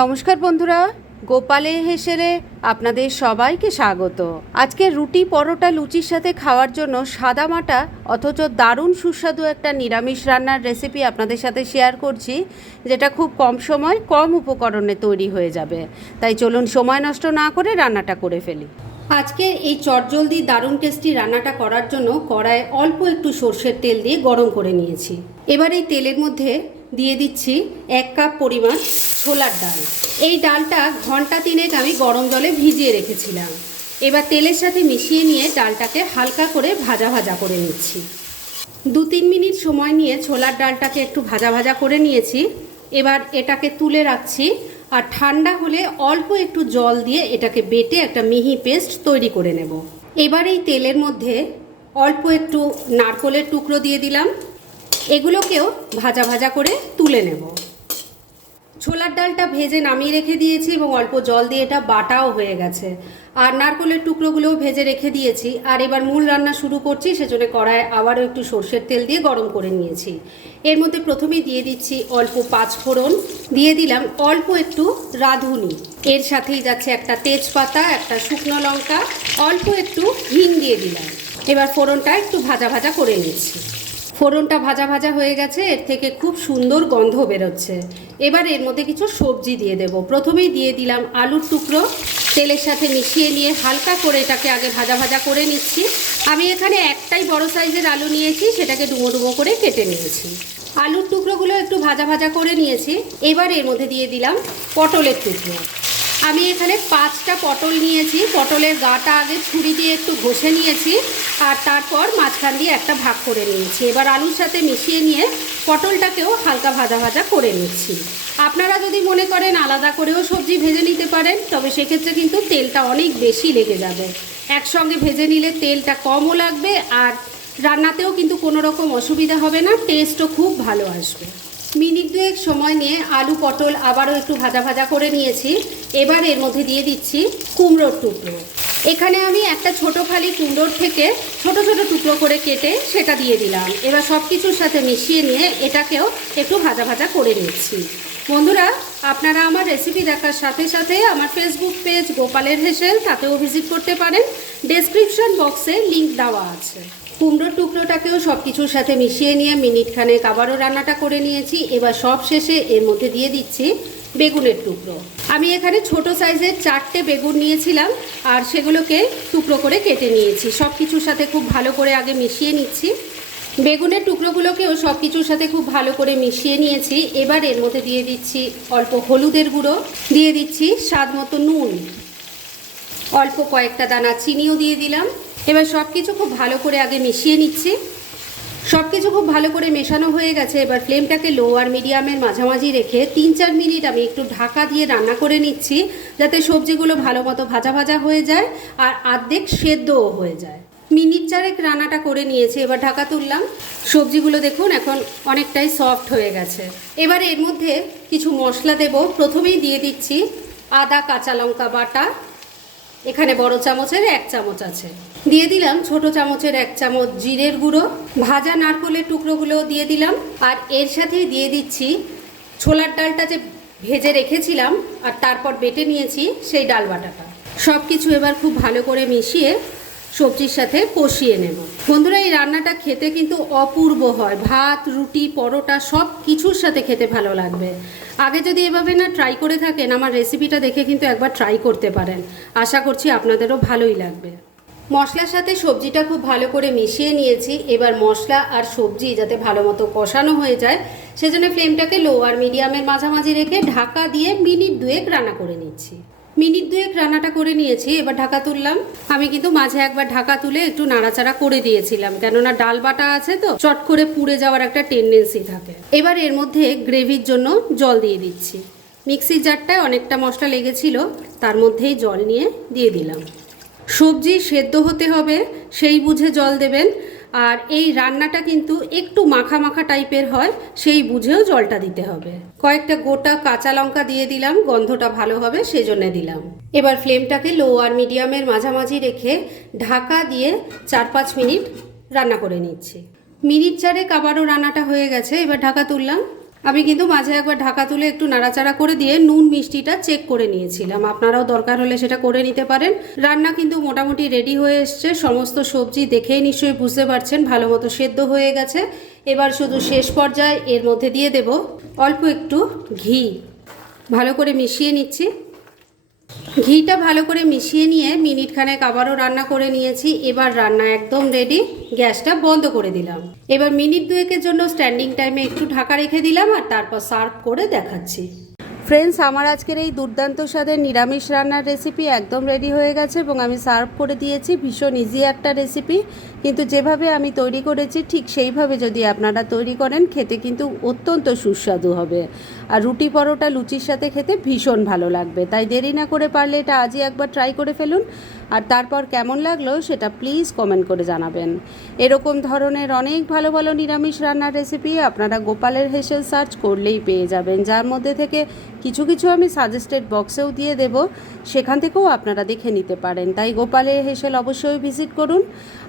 নমস্কার বন্ধুরা, গোপালে হেসেলে আপনাদের সবাইকে স্বাগত। আজকে রুটি, পরোটা, লুচির সাথে খাওয়ার জন্য সাদা মাটা অথচ দারুণ সুস্বাদু একটা নিরামিষ রান্নার রেসিপি আপনাদের সাথে শেয়ার করছি, যেটা খুব কম সময়, কম উপকরণে তৈরি হয়ে যাবে। তাই চলুন সময় নষ্ট না করে রান্নাটা করে ফেলি। আজকে এই চটজলদি দারুণ টেস্টি রান্নাটা করার জন্য কড়ায় অল্প একটু সর্ষের তেল দিয়ে গরম করে নিয়েছি। এবার এই তেলের মধ্যে দিয়ে দিচ্ছি এক কাপ পরিমাণ ছোলার ডাল। এই ডালটা ঘণ্টা তিনেক আমি গরম জলে ভিজিয়ে রেখেছিলাম। এবার তেলের সাথে মিশিয়ে নিয়ে ডালটাকে হালকা করে ভাজা ভাজা করে নিচ্ছি। দু তিন মিনিট সময় নিয়ে ছোলার ডালটাকে একটু ভাজা ভাজা করে নিয়েছি। এবার এটাকে তুলে রাখছি আর ঠান্ডা হলে অল্প একটু জল দিয়ে এটাকে বেটে একটা মিহি পেস্ট তৈরি করে নেব। এবার এই তেলের মধ্যে অল্প একটু নারকোলের টুকরো দিয়ে দিলাম। এগুলোকেও ভাজা ভাজা করে তুলে নেব। ছোলার ডালটা ভেজে নামিয়ে রেখে দিয়েছি এবং অল্প জল দিয়ে এটা বাটাও হয়ে গেছে। আর নারকলের টুকরোগুলোও ভেজে রেখে দিয়েছি। আর এবার মূল রান্না শুরু করছি, সেজন্য কড়ায় আবারও একটু সর্ষের তেল দিয়ে গরম করে নিয়েছি। এর মধ্যে প্রথমেই দিয়ে দিচ্ছি অল্প পাঁচ ফোড়ন, দিয়ে দিলাম অল্প একটু রাঁধুনি। এর সাথেই যাচ্ছে একটা তেজপাতা, একটা শুকনো লঙ্কা, অল্প একটু হিং দিয়ে দিলাম। এবার ফোড়নটা একটু ভাজা ভাজা করে নিচ্ছি। ফোড়নটা ভাজা ভাজা হয়ে গেছে, এর থেকে খুব সুন্দর গন্ধ বেরোচ্ছে। এবার এর মধ্যে কিছু সবজি দিয়ে দেব। প্রথমেই দিয়ে দিলাম আলুর টুকরো। তেলের সাথে মিশিয়ে নিয়ে হালকা করে এটাকে আগে ভাজা ভাজা করে নিচ্ছি। আমি এখানে একটাই বড় সাইজের আলু নিয়েছি, সেটাকে ডুমো ডুমো করে কেটে নিয়েছি। আলুর টুকরোগুলো একটু ভাজা ভাজা করে নিয়েছি। এবার এর মধ্যে দিয়ে দিলাম পটলের টুকরো। আমি এখানে পাঁচটা পটল নিয়েছি। পটলের গাটা আগে ছুরি দিয়ে একটু ঘষে নিয়েছি আর তারপর মাঝখান দিয়ে একটা ভাগ করে নিয়েছি। এবার আলুর সাথে মিশিয়ে নিয়ে পটলটাকেও হালকা ভাজা ভাজা করে নিচ্ছি। আপনারা যদি মনে করেন আলাদা করেও সবজি ভেজে নিতে পারেন, তবে সেক্ষেত্রে কিন্তু তেলটা অনেক বেশি লেগে যাবে। একসঙ্গে ভেজে নিলে তেলটা কমও লাগবে আর রান্নাতেও কিন্তু কোনো রকম অসুবিধা হবে না, টেস্টও খুব ভালো আসবে। মিনিট দুয়েক সময় নিয়ে আলু, পটল আবারও একটু ভাজা ভাজা করে নিয়েছি। এবার এর মধ্যে দিয়ে দিচ্ছি কুমড়োর টুকরো। এখানে আমি একটা ছোট ফালি কুমড়োর থেকে ছোট ছোট টুকরো করে কেটে সেটা দিয়ে দিলাম। এবার সব কিছুর সাথে মিশিয়ে নিয়ে এটাকেও একটু ভাজা ভাজা করে নিচ্ছি। বন্ধুরা, আপনারা আমার রেসিপি দেখার সাথে সাথে আমার ফেসবুক পেজ গোপালের হেসেল, তাতেও ভিজিট করতে পারেন। ডেসক্রিপশন বক্সে লিংক দেওয়া আছে। কুমড়োর টুকরোটাকেও সব কিছুর সাথে মিশিয়ে নিয়ে মিনিট খানেক আবারও রান্নাটা করে নিয়েছি। এবার সব শেষে এর মধ্যে দিয়ে দিচ্ছি বেগুনের টুকরো। আমি এখানে ছোট সাইজের চারটে বেগুন নিয়েছিলাম আর সেগুলোকে টুকরো করে কেটে নিয়েছি। সব কিছুর সাথে খুব ভালো করে আগে মিশিয়ে নিচ্ছি। বেগুনের টুকরোগুলোকেও সব কিছুর সাথে খুব ভালো করে মিশিয়ে নিয়েছি। এবার এর মধ্যে দিয়ে দিচ্ছি অল্প হলুদের গুঁড়ো, দিয়ে দিচ্ছি স্বাদ মতো নুন। অল্প কয়েকটা দানা চিনিও দিয়ে দিলাম। এবার সব কিছু খুব ভালো করে আগে মিশিয়ে নিচ্ছি। সব কিছু খুব ভালো করে মেশানো হয়ে গেছে, এবার ফ্লেমটাকে লো আর মিডিয়ামের মাঝামাঝি রেখে তিন চার মিনিট আমি একটু ঢাকা দিয়ে রান্না করে নিচ্ছি, যাতে সবজিগুলো ভালো মতো ভাজা ভাজা হয়ে যায় আর আর্ধেক সেদ্ধও হয়ে যায়। মিনিট চারেক রান্নাটা করে নিয়েছি, এবার ঢাকা তুললাম। সবজিগুলো দেখুন এখন অনেকটাই সফট হয়ে গেছে। এবার এর মধ্যে কিছু মশলা দেব। প্রথমেই দিয়ে দিচ্ছি আদা, কাঁচা লঙ্কা বাটা এখানে বড় চামচের এক চামচ আছে। দিয়ে দিলাম ছোট চামচের এক চামচ জিরের গুঁড়ো। ভাজা নারকলের টুকরোগুলো দিয়ে দিলাম। আর এর সাথেই দিয়ে দিচ্ছি ছোলার ডালটা যে ভেজে রেখেছিলাম আর তারপর বেটে নিয়েছি সেই ডাল বাটাটা। সব কিছু এবার খুব ভালো করে মিশিয়ে সবজির সাথে কষিয়ে নেব। বন্ধুরা, এই রান্নাটা খেতে কিন্তু অপূর্ব হয়। ভাত, রুটি, পরোটা সব কিছুর সাথে খেতে ভালো লাগবে। আগে যদি এভাবে না ট্রাই করে থাকেন, আমার রেসিপিটা দেখে কিন্তু একবার ট্রাই করতে পারেন। আশা করছি আপনাদেরও ভালোই লাগবে। মশলার সাথে সবজিটা খুব ভালো করে মিশিয়ে নিয়েছি। এবার মশলা আর সবজি যাতে ভালো মতো কষানো হয়ে যায়, সেজন্য ফ্লেমটাকে লো আর মিডিয়ামের মাঝামাঝি রেখে ঢাকা দিয়ে মিনিট দুয়েক রান্না করে নিচ্ছি। মিনিট দুয়েক রান্নাটা করে নিয়েছি, এবার ঢাকা তুললাম। আমি কিন্তু মাঝে একবার ঢাকা তুলে একটু নাড়াচাড়া করে দিয়েছিলাম, কেননা ডাল বাটা আছে তো, চট করে পুড়ে যাওয়ার একটা টেন্ডেন্সি থাকে। এবার এর মধ্যে গ্রেভির জন্য জল দিয়ে দিচ্ছি। মিক্সির জারটায় অনেকটা মশলা লেগেছিল, তার মধ্যেই জল নিয়ে দিয়ে দিলাম। সবজি সেদ্ধ হতে হবে, সেই বুঝে জল দেবেন। আর এই রান্নাটা কিন্তু একটু মাখা মাখা টাইপের হয়, সেই বুঝেও জলটা দিতে হবে। কয়েকটা গোটা কাঁচা লঙ্কা দিয়ে দিলাম, গন্ধটা ভালো হবে, সেজন্য দিলাম। এবার ফ্লেমটাকে লো আর মিডিয়ামের মাঝামাঝি রেখে ঢাকা দিয়ে চার পাঁচ মিনিট রান্না করে নিচ্ছি। মিনিট চারেক আবারও রান্নাটা হয়ে গেছে, এবার ঢাকা তুললাম। আমি কিন্তু মাঝে একবার ঢাকা তুলে একটু নাড়াচাড়া করে দিয়ে নুন মিষ্টিটা চেক করে নিয়েছিলাম। আপনারাও দরকার হলে সেটা করে নিতে পারেন। রান্না কিন্তু মোটামুটি রেডি হয়ে এসছে। সমস্ত সবজি দেখেই নিশ্চয়ই বুঝতে পারছেন, ভালো মতো সেদ্ধ হয়ে গেছে। এবার শুধু শেষ পর্যায়ে এর মধ্যে দিয়ে দেব অল্প একটু ঘি। ভালো করে মিশিয়ে নিচ্ছি। ঘিটা ভালো করে মিশিয়ে নিয়ে মিনিট খানেক আবারও রান্না করে নিয়েছি। এবার রান্না একদম রেডি গ্যাসটা বন্ধ করে দিলাম। এবার মিনিট দুয়েকের জন্য স্ট্যান্ডিং টাইমে একটু ঢাকা রেখে দিলাম আর তারপর সার্ভ করে দেখাচ্ছি। ফ্রেন্ডস আমার আজকের এই দুর্দান্ত স্বাদের নিরামিষ রান্নার রেসিপি একদম রেডি হয়ে গেছে এবং আমি সার্ভ করে দিয়েছি। ভীষণ ইজি একটা রেসিপি কিন্তু যেভাবে আমি তৈরি করেছি, ঠিক সেইভাবে যদি আপনারা তৈরি করেন, খেতে কিন্তু অত্যন্ত সুস্বাদু হবে। আর রুটি পরোটা লুচির সাথে খেতে ভীষণ ভালো লাগবে। তাই দেরি না করে পারলে এটা আজই একবার ট্রাই করে ফেলুন। আর তারপর কেমন লাগল সেটা প্লিজ কমেন্ট করে জানাবেন। এরকম ধরনের অনেক ভালো ভালো নিরামিষ রান্নার রেসিপি আপনারা গোপালের হেসেল সার্চ করলেই পেয়ে যাবেন। যার মধ্যে থেকে কিছু কিছু আমি সাজেস্টেড বক্সেও দিয়ে দেব। সেখান থেকেও আপনারা দেখে নিতে পারেন। তাই গোপালের হেসেল অবশ্যই ভিজিট করুন।